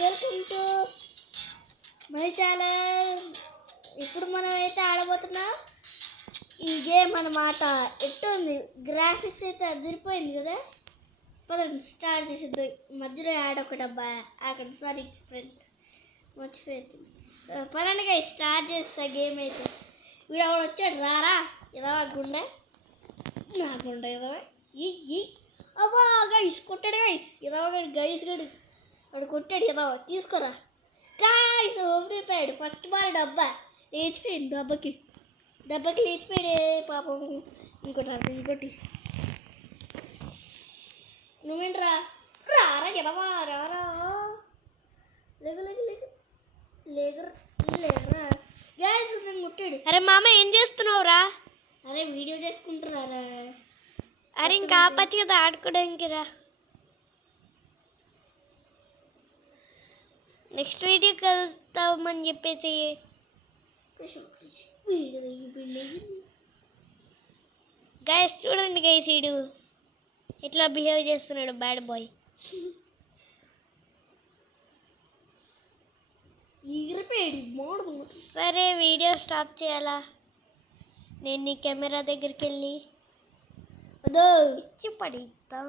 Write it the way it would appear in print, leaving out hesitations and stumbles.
Welcome to my channel. ఇప్పుడు మనం అయితే ఆడబోతున్నాం ఈ గేమ్ అన్నమాట. ఎట్టుంది గ్రాఫిక్స్ అయితే అదిరిపోయింది కదా. పదండి స్టార్ట్ చేసేద్దాం. మధ్యలో ఆడొకటి అబ్బా అక్కడ సారీ ఫ్రెండ్స్ మర్చిపోయింది. పదండిగా స్టార్ట్ చేస్తా గేమ్ అయితే. వీడు ఎవడు వచ్చాడు రారా ఎదవా గుండె నా గుండె ఎదవా ఈ అవ్వా గైస్ కొట్టాడు గైస్ ఎదవా గైస్ గడు వాడు కొట్టాడు ఎదవా తీసుకోరా గైస్ ఓడిపోయాడు. ఫస్ట్ బాల్ డబ్బా లేచిపోయింది. దెబ్బకి లేచిపోయాడే పాపం. ఇంకోటి నువ్వేంట్రా రారా ఎదవా రారా లేగరా గైస్ నన్ను కొట్టాడు. అరే మామ ఏం చేస్తున్నావురా? అరే వీడియో చేసుకుంటున్నారా? అరే ఇంకా ఆపచ్చు కదా ఆడుకోవడానికి రా. నెక్స్ట్ వీడియోకి వెళ్తామని చెప్పేసి గైస్ చూడండి గైస్ వీడు ఇట్లా బిహేవ్ చేస్తున్నాడు బ్యాడ్ బాయ్. సరే వీడియో స్టాప్ చేయాలా? నేను నీ కెమెరా దగ్గరికి వెళ్ళి ఇచ్చి పడిద్దాం.